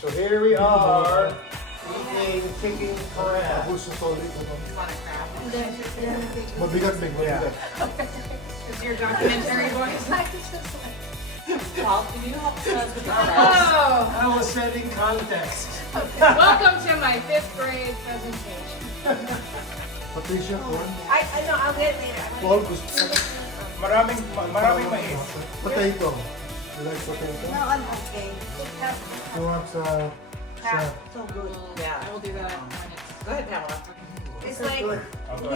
So here we are, eating chicken crab. Abuso solid. You want a crab? Mabigat, Bing. Mabigat. Is your documentary voice? Paul, can you help us with the crabs? I was setting context. Welcome to my 5th grade presentation. Patricia, corn. I know, I'll get it later. Paul, gusto. Maraming mais. Potato. You like potato? No, I'm okay. You want sa... So good. Yeah, I will do that when it's. Go ahead, Pamela. It's like,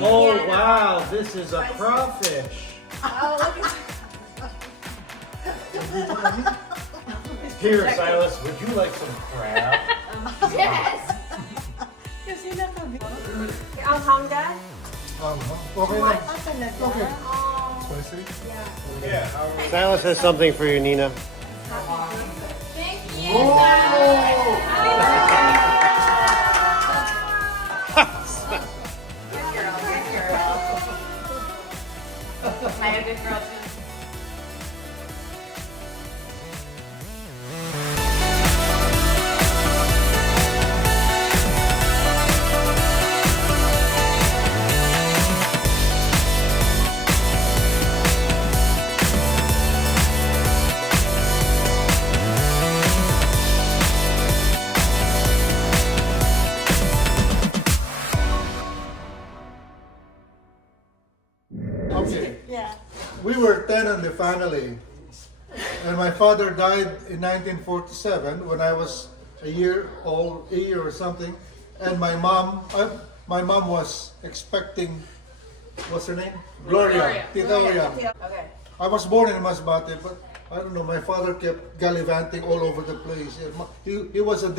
Oh wow, this is a crawfish. oh, look at Here, Silas, would you like some crab? yes. Ang hangga? Okay lang. Okay. Oh, Spicy? Yeah. Silas has something for you, Nina. thank you. Good girl, good girl. I have good girl too. Okay. Yeah. We were 10 in the family. And my father died in 1947 when I was a year old, a year or something. And my mom was expecting, what's her name? Gloria. Tita Gloria. Okay. I was born in Masbate, but I don't know, my father kept gallivanting all over the place. He was an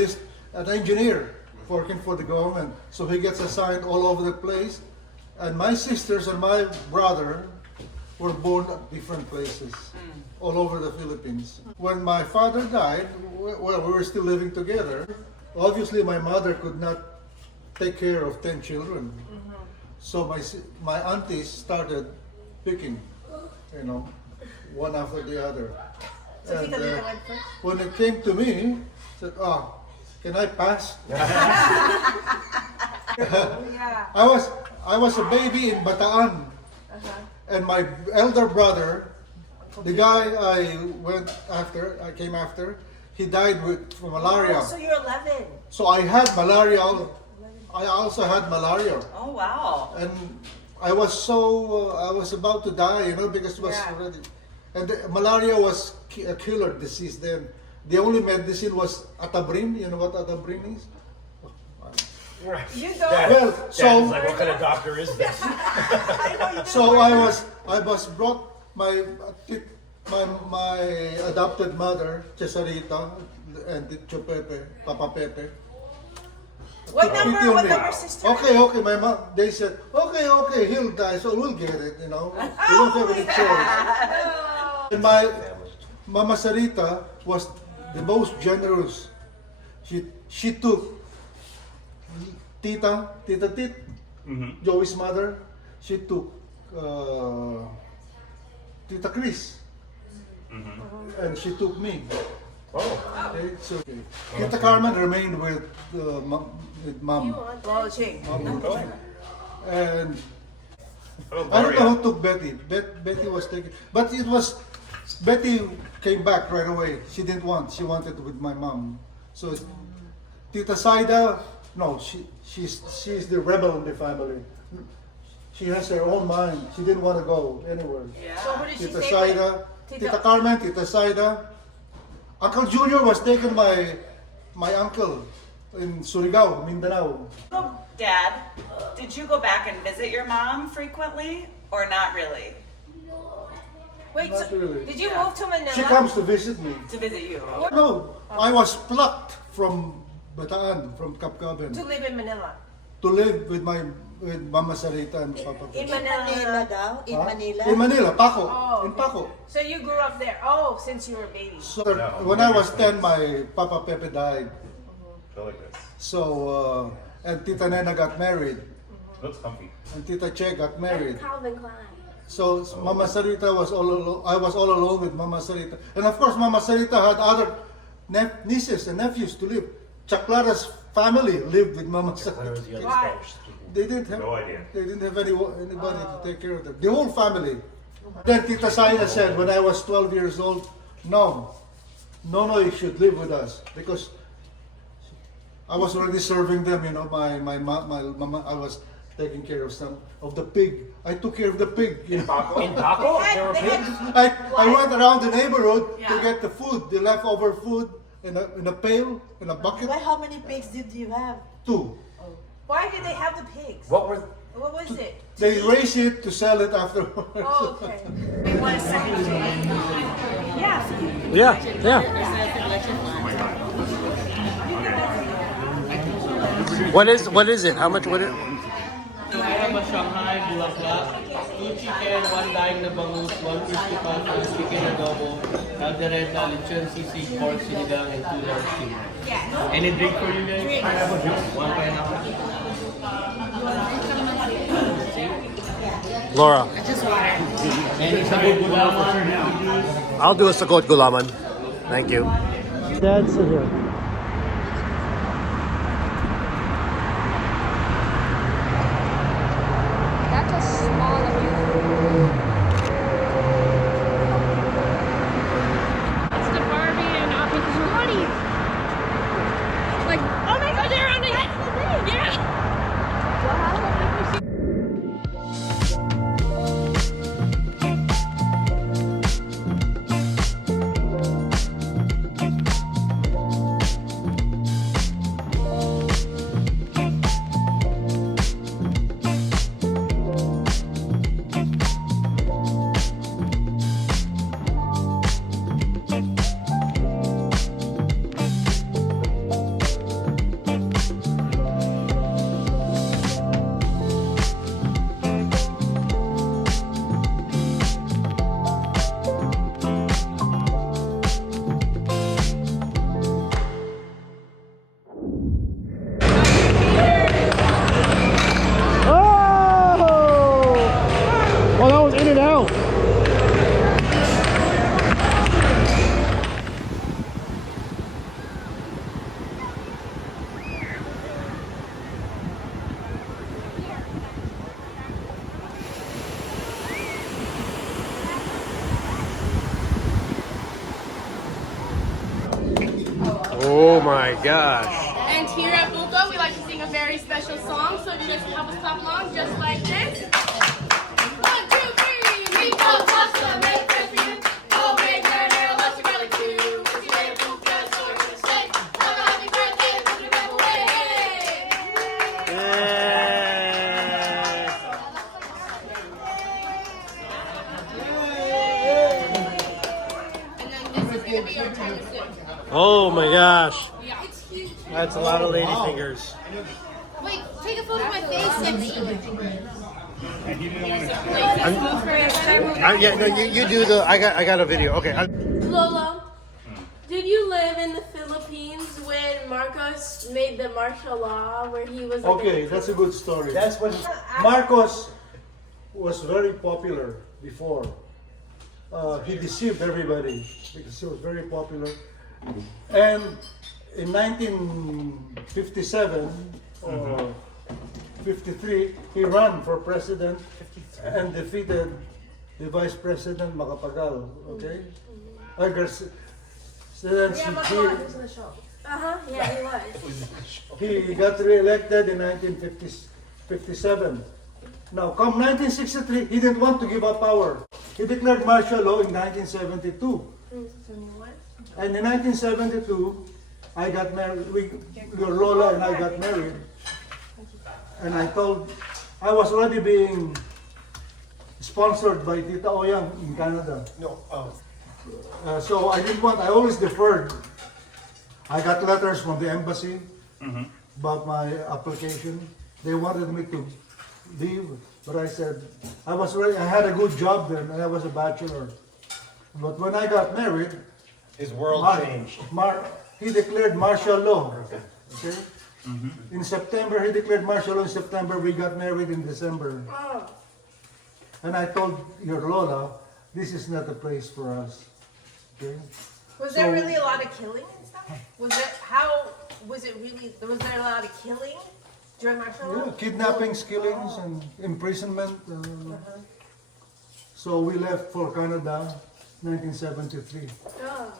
engineer working for the government, so he gets assigned all over the place. And my sisters and my brother were born at different places, all over the Philippines. When my father died, well, we were still living together. Obviously, my mother could not take care of 10 children. So my aunties started picking, you know, one after the other. So And, Tita Lita went first? when it came to me, said, can I pass? Yeah. I was a baby in Bataan, and my elder brother, the guy I came after, he died from malaria. Oh, so you're 11. So I had malaria. I also had malaria, Oh, wow. and I was about to die, you know, because it was Yeah. already, and malaria was a killer disease then. The only medicine was Atabrim. You know what Atabrim is? You don't. Well, so like, what kind of doctor is this? I know you so I was brought my adopted mother, Cesarita, and Tito Pepe, Papa Pepe. What Titi number? What only. number sister? Okay, my mom. They said, okay, he'll die, so we'll get it. You know, we don't have any choice. And my Mama Sarita was the most generous. She took Tita Tit, Joey's mother. She took Tita Chris, and she took me. Oh. Okay, so Tita Carmen remained with mom. Oh, she. And Oh, I don't know Gloria. who took Betty. Betty was taken, but Betty came back right away. She didn't want. She wanted with my mom. So Tita Saida, no, she's the rebel in the family. She has her own mind. She didn't want to go anywhere. So who did she Tita take? Saida, Tita Carmen, Tita Saida. Uncle Junior was taken by my uncle in Surigao, Mindanao. Dad, did you go back and visit your mom frequently or not really? Wait, Not so really. did you move to Manila? She comes to visit me. To visit you? No, I was plucked from Bataan, from Kapkaben, to live in Manila. to live with Mama Sarita and Papa. In Pepe. Manila. daw? In Huh? Manila? In Manila, Paco. Oh, In Paco. So you grew up there. Oh, since you were a baby. So when I was 10, my Papa Pepe died. Feel like this. So, and Tita Nena got married. Looks comfy. And Tita Che got married. Calvin Klein. So Mama Sarita was all alone. I was all alone with Mama Sarita. And of course, Mama Sarita had other nieces and nephews to live. Chaclara's family lived with Mama Sa. Why? They didn't have. No idea. They didn't have anybody to take care of them. The whole family. Then Tita Saina said, when I was 12 years old, no, you should live with us because I was already serving them. You know, my mama. I was taking care of some of the pig. I took care of the pig. You know? In Paco? They There were had- pigs? I went around the neighborhood to Yeah. get the food, the leftover food in a pail, in a bucket. But how many pigs did you have? 2. Why did they have the pigs? What were, What was it? They raise it to sell it afterwards. Oh, okay. Yeah, yeah. What is it? How much would it? So I have a Shanghai bulaklak, 2 chicken, 1 daing na bangus, 1 crispy pata, chicken adobo, caldereta, lechon sisig, pork sinigang, and 2 large steak. Any drink for you guys? Pineapple juice. 1 pineapple. Laura, Any sabog gulaman. I'll do a sagot gulaman. Thank you. Dad's here. That's a small of you. It's the Barbie and Optimus Money. Like, oh my god, they're on the yeah. Oh, that was in and out. Oh my gosh. And here at Bulka, we like to sing a very special song. So if you guys can help us clap along, just like this. 1, 2, 3. We go pasta, make president. Oh, make Marinara, lots of garlic too. If you lay a Bulka, so we're gonna say, have a happy birthday, put it back away. And then this is gonna be our time to sing. Oh my gosh. Yeah, it's huge. That's a lot of lady fingers. Wait, take a photo of my face Yeah, no, you do the. I got a video. Okay. Lola, did you live in the Philippines when Marcos made the martial law where he was like Okay, that's a good story. That's when Marcos was very popular before. He deceived everybody because he was very popular. And in 1957 or 53, he ran for president and defeated the vice president Macapagal. Okay, yeah, he was. he got re-elected in 1957. Now, come 1963, he didn't want to give up power. He declared martial law in 1972. And in 1972, I got married. Your Lola and I got married. And I was already being sponsored by Tita Oyang in Canada. no, So I didn't want, I always deferred. I got letters from the embassy about my application. They wanted me to leave, but I said, I had a good job then, and I was a bachelor. But when I got married, his world Mar- changed. he declared martial law. Okay? In September, he declared martial law in September. We got married in December. And I told your Lola, this is not a place for us. Okay? Was there really a lot of killings? stuff? Was it really, was there a lot of killing during martial law? Yeah, kidnappings, killings, and imprisonment. So we left for Canada, 1973. Oh.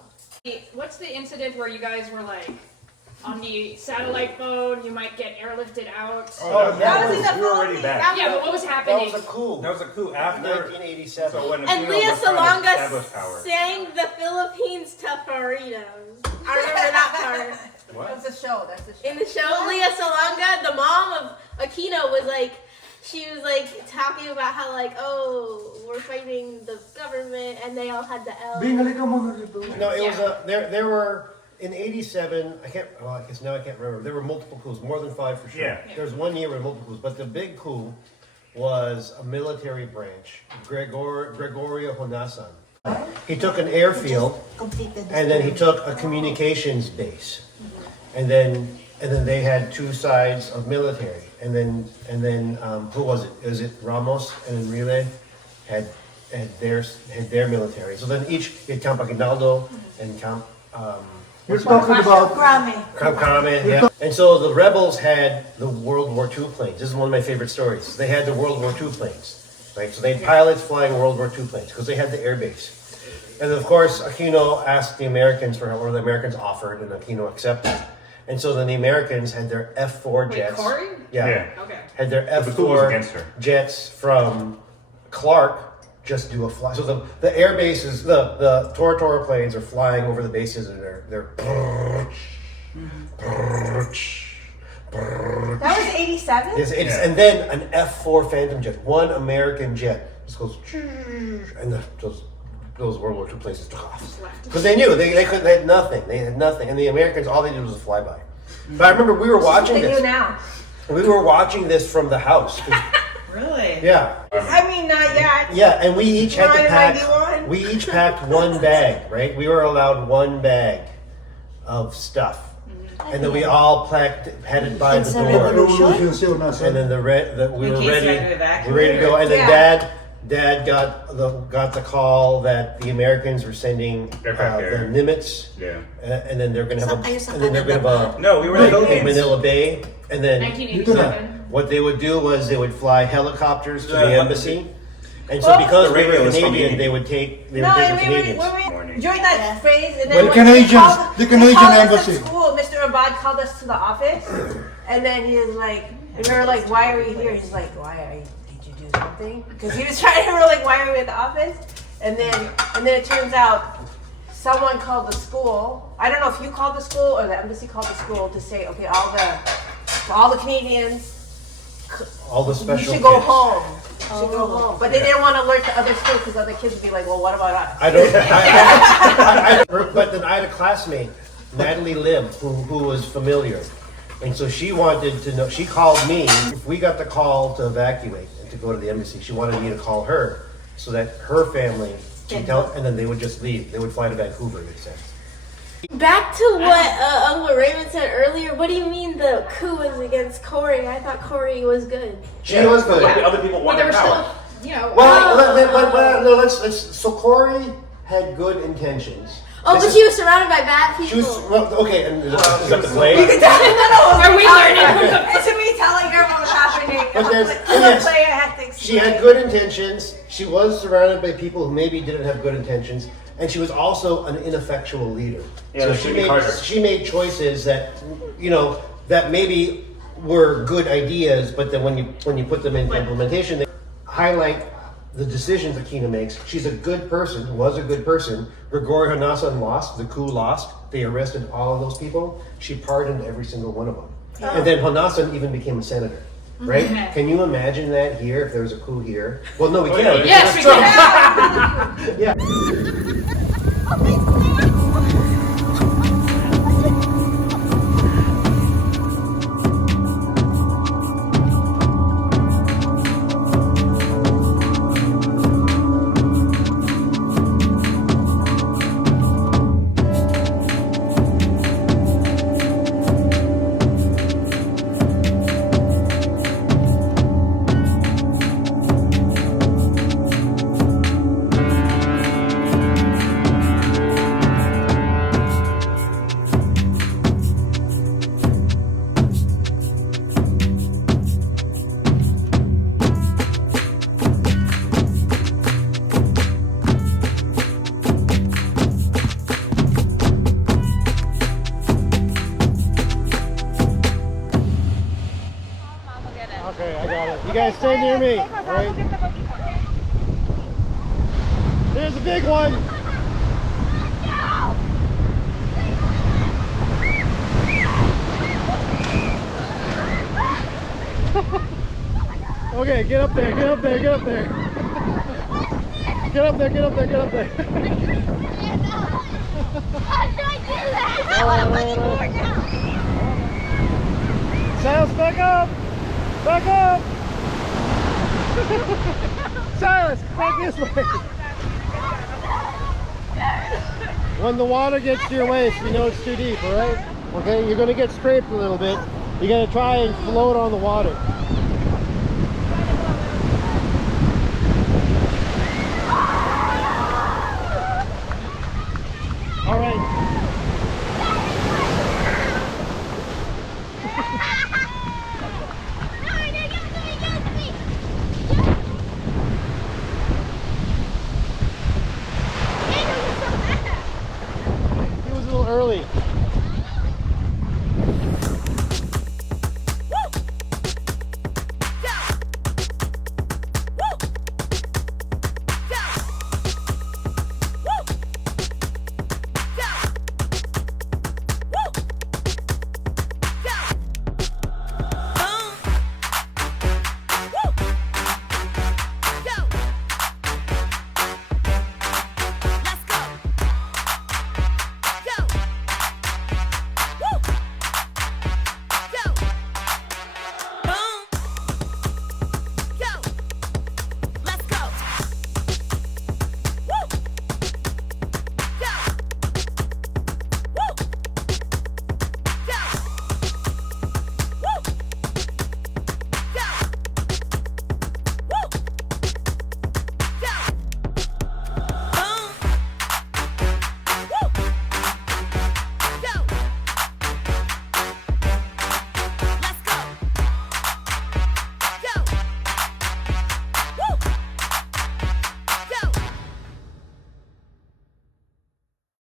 What's the incident where you guys were like on the satellite phone? You might get airlifted out. Oh, That was in the we were already movie. back. Yeah, but what was That happening? was a coup. That was a coup after 1987. So when And Aquino Leah was trying to Salonga establish power. sang the Philippines to Doritos. I remember that part. That's a show, that's a show. In the show, Leah Salonga, the mom of Aquino, was like, she was like talking about how like, oh, we're fighting the government, and they all had the L. Bing, halika muna dito. No, it was there were in '87. I can't remember. There were multiple coups, more than 5 for sure. Yeah. There was 1 year with multiple coups, but the big coup was a military branch, Gregorio Honasan. He took an airfield, Completed. and then he took a communications base, and then they had 2 sides of military, and then who was it? Is it Ramos and Enrile had their military. So then each had Camp Aguinaldo and Camp You're talking about Camp Carmen, yeah. And so the rebels had the World War II planes. This is one of my favorite stories. They had the World War II planes, right? So they had pilots flying World War II planes because they had the air base. And of course, Aquino asked the Americans for help, or the Americans offered, and Aquino accepted. And so then the Americans had their F-4 jets. Corey? Yeah. Okay. Had their The coup was against F-4 her. jets from Clark just do a fly. So the air bases, the Tora Tora planes are flying over the bases, and they're That was 87? It's, and then an F-4 Phantom jet, one American jet, just goes, and those World War II planes took off. Because they knew, they had nothing. They had nothing. And the Americans, all they did was a flyby. But I remember we were watching They do this. now. We were watching this from the house. Really? Yeah. I mean, not yet. Yeah, and we each had to pack. 91? We each packed one bag, right? We were allowed one bag of stuff, and then we all had it by the It's a door. Revolution still nasa. And then we In were case you ready. had to We evacuate. were ready to go, and then Yeah. Dad got the call that the Americans were sending Aircraft the carrier. Nimitz, Yeah. and then they're gonna have Ayun sa and then they're gonna have No, we were in the in Philippines. Manila Bay, and then 1987. what they would do was they would fly helicopters to the Yeah. embassy, and so Well, because the we radio were was from Canadian, me. they would take the No, I Canadians. mean, during that phrase, and then Well, the when they Canadians- called- the they Canadian called us embassy. at school, Mr. Abad called us to the office, and then he was like, and we were like, why are you here? He's like, did you do something? Because he was trying to, we were like, why are we at the office? And then it turns out someone called the school. I don't know if you called the school or the embassy called the school to say, okay, all the Canadians, All the you special should go kids. home. You should go home. But they didn't want to alert the other schools because other kids would be like, well, what about us? I don't. But then I had a classmate, Natalie Lim, who was familiar, and so she wanted to know. She called me. If we got the call to evacuate and to go to the embassy, she wanted me to call her so that her family can tell, and then they would just leave. They would fly to Vancouver. They said. Back to what Uncle Raymond said earlier. What do you mean the coup was against Corey? I thought Corey was good. She was good. But the other people But there wanted were power. still, you know. Well, no, let's. So Corey had good intentions. Oh, This but is- she was surrounded by bad She people. was well, okay, and is that the play? Are we learning? It's to me telling her what was happening. But there's- The yes. player had to She explain. had good intentions. She was surrounded by people who maybe didn't have good intentions, and she was also an ineffectual leader. Yeah, so that's Jimmy Carter. she made choices that that maybe were good ideas, but then when you put them into implementation, they highlight the decisions Aquino makes. She's a good person, was a good person. Gregorio Honasan lost, the coup lost. They arrested all of those people. She pardoned every single one of them. And then Honasan even became a senator. Right? Can you imagine that here if there was a coup here? Well, no, we can't. Yes, we can. Yeah. You guys stay near me. All right. There's a big one. Okay, get up there, get up there, get up there. Get up there, get up there, get up there. Silas, back up! Back up! Silas, back this way! When the water gets to your waist, you know it's too deep, alright? Okay, you're gonna get scraped a little bit. You gotta try and float on the water.